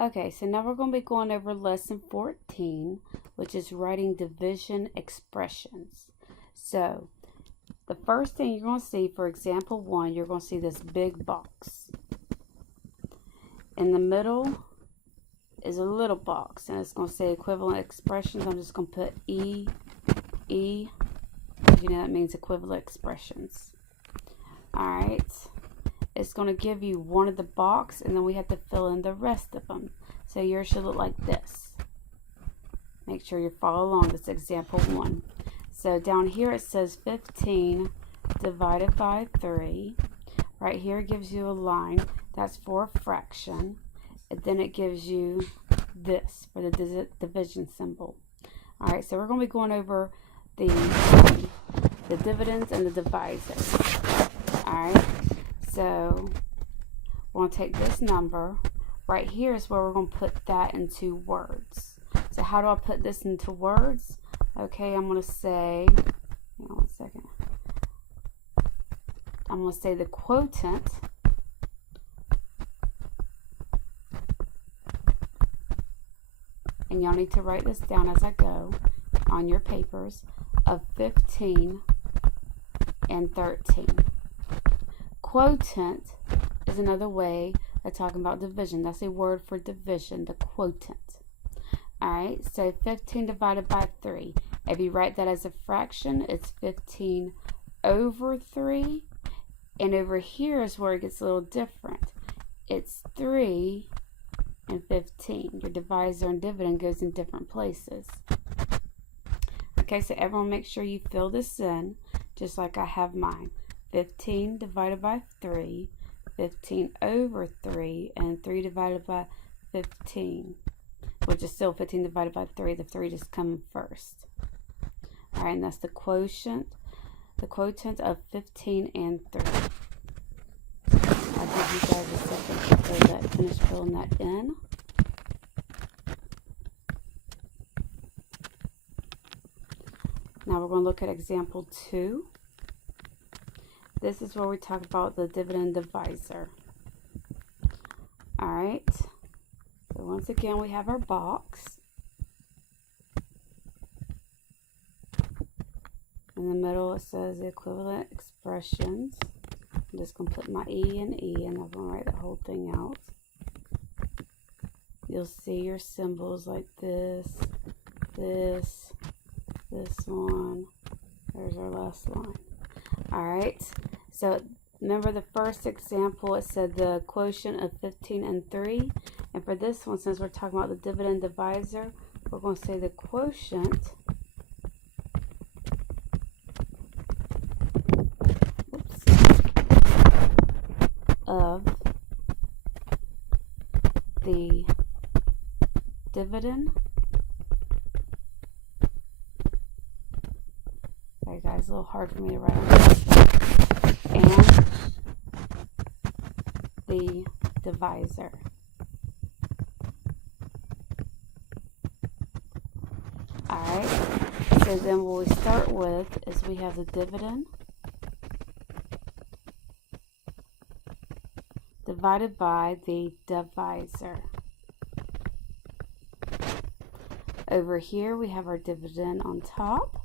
Okay, so now we're going to be going over lesson 14, which is writing division expressions. So, the first thing you're going to see for example 1, you're going to see this big box. In the middle is a little box, and it's going to say equivalent expressions. I'm just going to put E, E, because you know that means equivalent expressions. Alright. It's going to give you one of the box, and then we have to fill in the rest of them. So yours should look like this. Make sure you follow along. This example 1. So down here it says 15 divided by 3. Right here it gives you a line. That's for a fraction. And then it gives you this for the division symbol. Alright, so we're going to be going over the dividends and the divisors. Alright. So we're going to take this number. Right here is where we're going to put that into words. So how do I put this into words? Okay, I'm going to say, hang on 1 second. I'm going to say the quotient and y'all need to write this down as I go on your papers of 15 and 13. Quotient is another way of talking about division. That's a word for division, the quotient. Alright, so 15 divided by 3. If you write that as a fraction, it's 15 over 3. And over here is where it gets a little different. It's 3 and 15. Your divisor and dividend goes in different places. Okay, so everyone make sure you fill this in, just like I have mine. 15 divided by 3, 15 over 3, and 3 divided by 15, which is still 15 divided by 3. The 3 just come first. Alright, and that's the quotient of 15 and 3. I'll give you guys a second to finish filling that in. Now we're going to look at example 2. This is where we talk about the dividend divisor. Alright, so once again we have our box. In the middle it says the equivalent expressions. I'm just going to put my E and E, and I'm going to write the whole thing out. You'll see your symbols like this, this one. There's our last line. Alright, so remember the first example, it said the quotient of 15 and 3. And for this one, since we're talking about the dividend divisor, we're going to say the quotient of the dividend. Sorry guys, a little hard for me to write on this. And the divisor. Alright, so then what we start with is we have the dividend divided by the divisor. Over here we have our dividend on top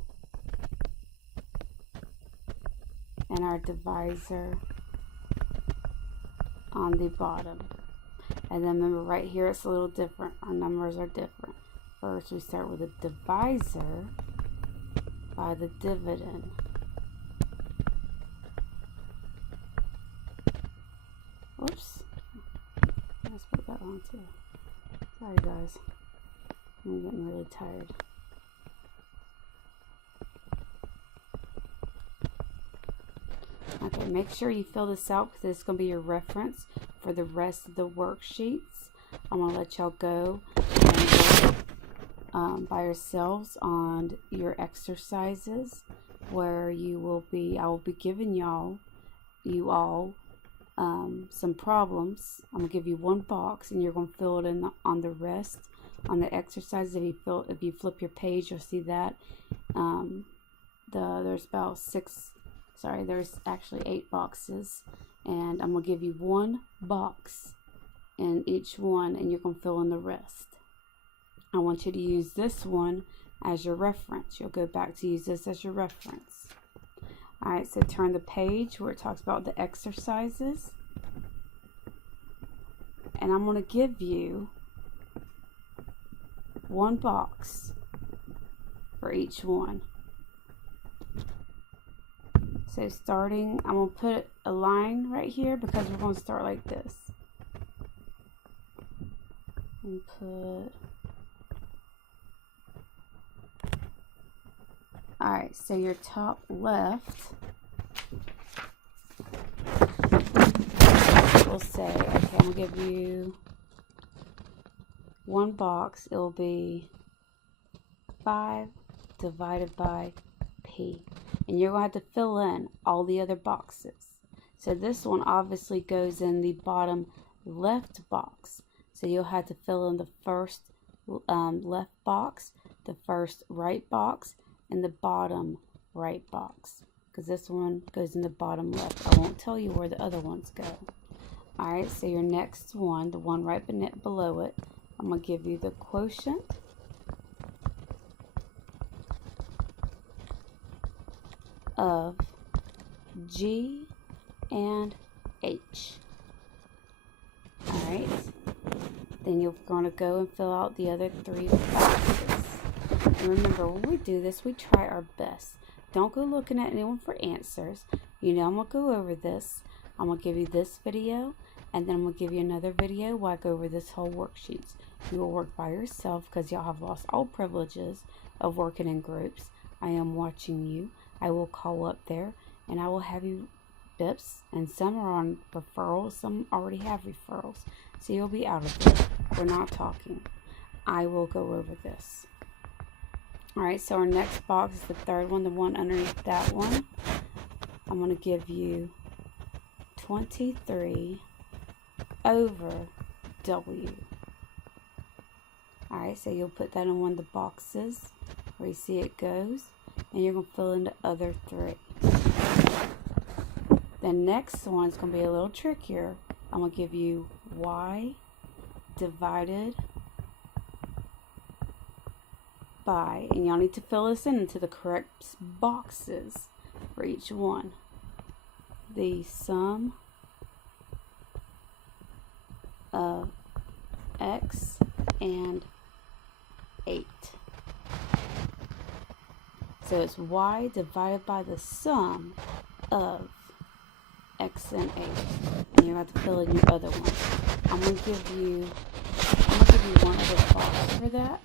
and our divisor on the bottom. And then remember right here it's a little different. Our numbers are different. First we start with a divisor by the dividend. Oops. Let's put that on too. Sorry guys. I'm getting really tired. Okay, make sure you fill this out because it's going to be your reference for the rest of the worksheets. I'm going to let y'all go and work by yourselves on your exercises where I will be giving you all some problems. I'm going to give you one box and you're going to fill it in on the rest. On the exercises, if you flip your page, you'll see that there's about there's actually 8 boxes, and I'm going to give you one box in each one, and you're going to fill in the rest. I want you to use this one as your reference. You'll go back to use this as your reference. Alright, so turn the page where it talks about the exercises. And I'm going to give you one box for each one. So starting, I'm going to put a line right here because we're going to start like this. And put... Alright, so your top left will say, okay, I'm going to give you one box. It will be 5 divided by P. And you're going to have to fill in all the other boxes. So this one obviously goes in the bottom left box. So you'll have to fill in the first left box, the first right box, and the bottom right box. Because this one goes in the bottom left. I won't tell you where the other ones go. Alright, so your next one, the one right below it, I'm going to give you the quotient of G and H. Alright, then you're going to go and fill out the other 3 boxes. And remember, when we do this, we try our best. Don't go looking at anyone for answers. You know I'm going to go over this. I'm going to give you this video, and then I'm going to give you another video where I go over this whole worksheets. You will work by yourself because y'all have lost all privileges of working in groups. I am watching you. I will call up there, and I will have you BIPs, and some are on referrals, some already have referrals. So you'll be out of there. We're not talking. I will go over this. Alright, so our next box is the third one, the one underneath that one. I'm going to give you 23 over W. Alright, so you'll put that in one of the boxes where you see it goes, and you're going to fill in the other 3. The next one's going to be a little trickier. I'm going to give you Y divided by, and y'all need to fill this in into the correct boxes for each one. The sum of X and 8. So it's Y divided by the sum of X and 8. And you have to fill in your other one. I'm going to give you one other box for that.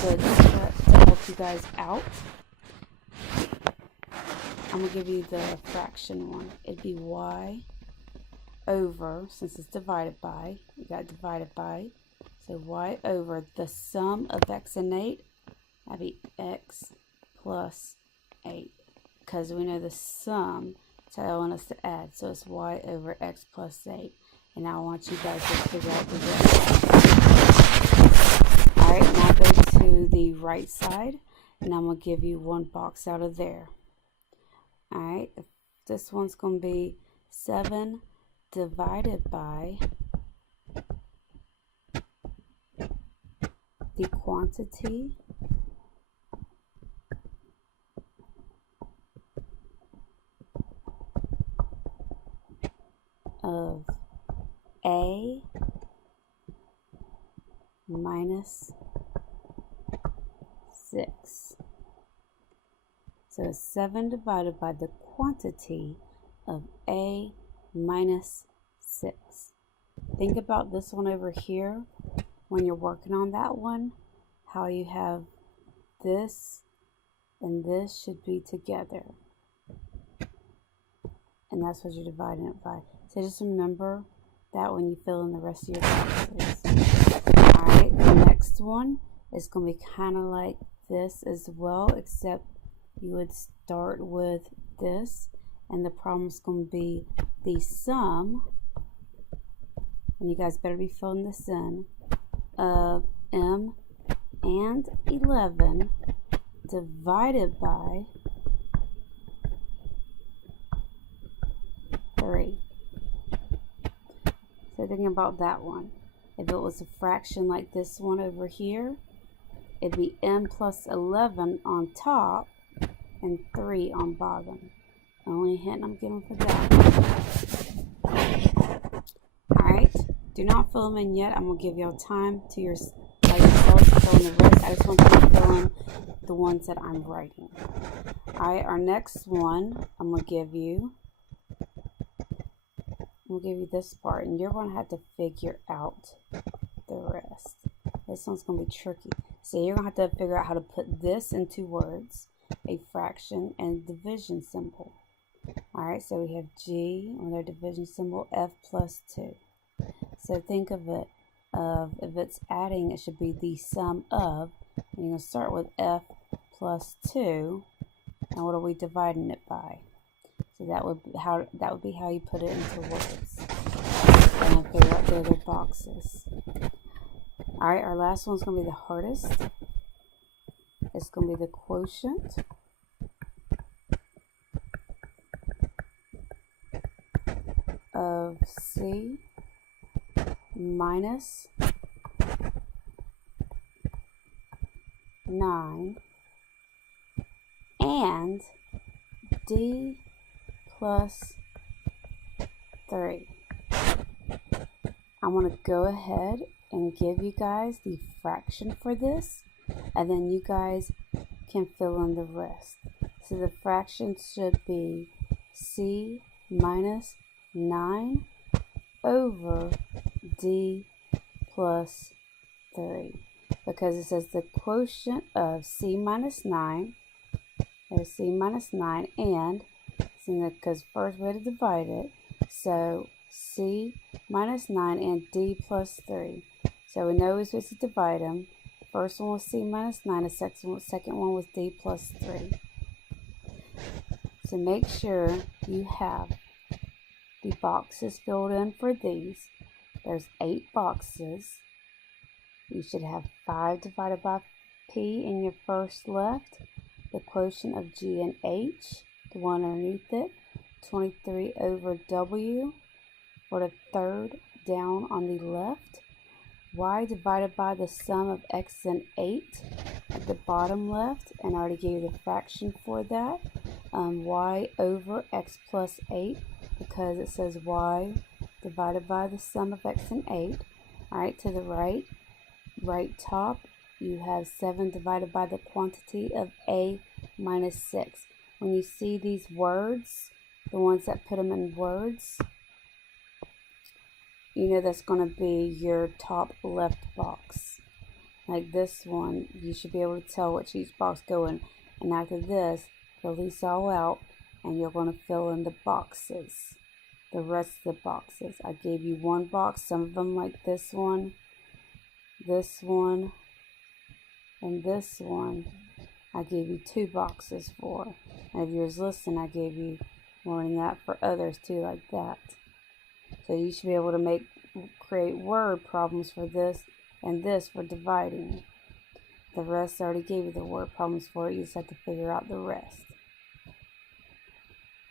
So to help you guys out, I'm going to give you the fraction one. It'd be Y over, since it's divided by, you got divided by, so Y over the sum of X and 8, that'd be X plus 8. Because we know the sum is telling us to add, so it's Y over X plus 8. And now I want you guys to figure out the rest. Alright, now go to the right side, and I'm going to give you one box out of there. Alright, this one's going to be 7 divided by the quantity of A minus 6. So it's 7 divided by the quantity of A minus 6. Think about this one over here when you're working on that one, how you have this and this should be together. And that's what you're dividing it by. So just remember that when you fill in the rest of your boxes. Alright, the next one is going to be kind of like this as well, except you would start with this, and the problem is going to be the sum, and you guys better be filling this in, of M and 11 divided by 3. So thinking about that one, if it was a fraction like this one over here, it'd be n plus 11 on top and 3 on bottom. Only hint I'm giving for that. Alright, do not fill them in yet. I'm going to give y'all time to yourselves to fill in the rest. I just want you to fill in the ones that I'm writing. Alright, our next one, I'm going to give you this part, and you're going to have to figure out the rest. This one's going to be tricky. So you're going to have to figure out how to put this into words, a fraction, and a division symbol. Alright, so we have G with our division symbol, F plus 2. So think of it, if it's adding, it should be the sum of, and you're going to start with F plus 2, and what are we dividing it by? So that would be how you put it into words. And figure out the other boxes. Alright, our last one's going to be the hardest. It's going to be the quotient of C minus 9 and D plus 3. I'm going to go ahead and give you guys the fraction for this, and then you guys can fill in the rest. So the fraction should be C minus 9 over D plus 3, because it says the quotient of C minus 9, there's C minus 9, and because first we had to divide it, so C minus 9 and D plus 3. So we know we're supposed to divide them. First one was C minus 9, the second one was D plus 3. So make sure you have the boxes filled in for these. There's 8 boxes. You should have 5 divided by P in your first left, the quotient of G and H, the one underneath it, 23 over W for the third down on the left, Y divided by the sum of X and 8 at the bottom left, and I already gave you the fraction for that, Y over X plus 8, because it says Y divided by the sum of X and 8. Alright, to the right top, you have 7 divided by the quantity of A minus 6. When you see these words, the ones that put them in words, you know that's going to be your top left box. Like this one, you should be able to tell which each box go in. And after this, fill these all out, and you're going to fill in the boxes, the rest of the boxes. I gave you one box, some of them like this one, and this one. I gave you 2 boxes for. And if you're listening, I gave you more than that for others too, like that. So you should be able to create word problems for this and this for dividing. The rest I already gave you the word problems for. You just have to figure out the rest.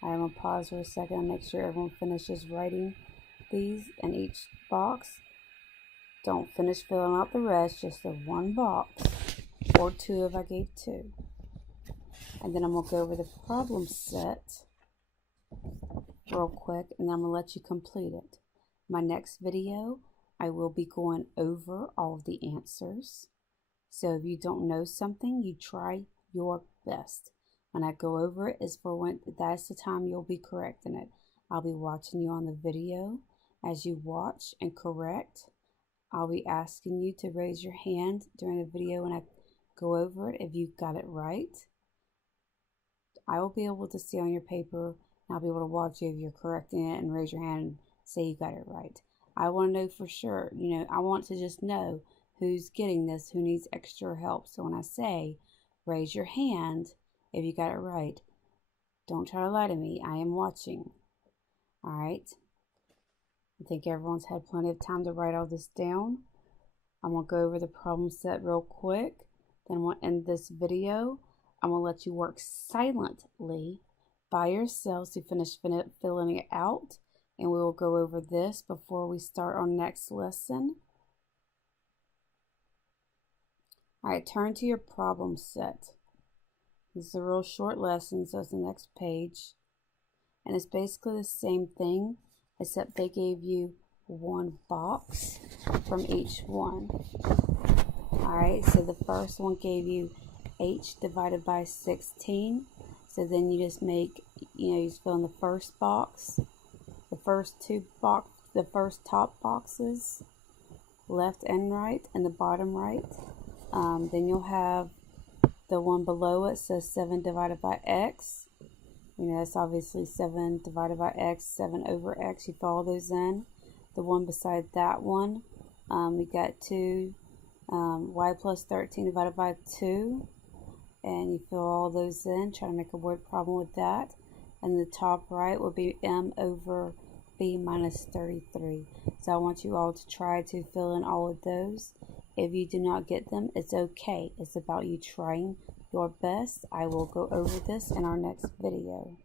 I'm going to pause for a second and make sure everyone finishes writing these in each box. Don't finish filling out the rest, just the one box, or 2 if I gave 2. And then I'm going to go over the problem set real quick, and then I'm going to let you complete it. My next video, I will be going over all of the answers. So if you don't know something, you try your best. When I go over it, that's the time you'll be correcting it. I'll be watching you on the video. As you watch and correct, I'll be asking you to raise your hand during the video when I go over it if you got it right. I will be able to see on your paper, and I'll be able to watch you if you're correcting it and raise your hand and say you got it right. I want to know for sure. I want to just know who's getting this, who needs extra help. So when I say raise your hand if you got it right, don't try to lie to me. I am watching. All right. I think everyone's had plenty of time to write all this down. I'm going to go over the problem set real quick. Then I'm going to end this video. I'm going to let you work silently by yourselves to finish filling it out. and we will go over this before we start our next lesson. Alright, turn to your problem set. This is a real short lesson, so it's the next page. And it's basically the same thing, except they gave you one box from each one. Alright, so the first one gave you h divided by 16. So then you just make, you just fill in the first box, the first top boxes, left and right, and the bottom right. Then you'll have the one below it, so 7 divided by x. That's obviously 7 divided by x, 7 over x. You fill all those in. The one beside that one, we got 2 y plus 13 divided by 2. And you fill all those in. Try to make a word problem with that. And the top right will be m over b minus 33. So I want you all to try to fill in all of those. If you do not get them, it's okay. It's about you trying your best. I will go over this in our next video.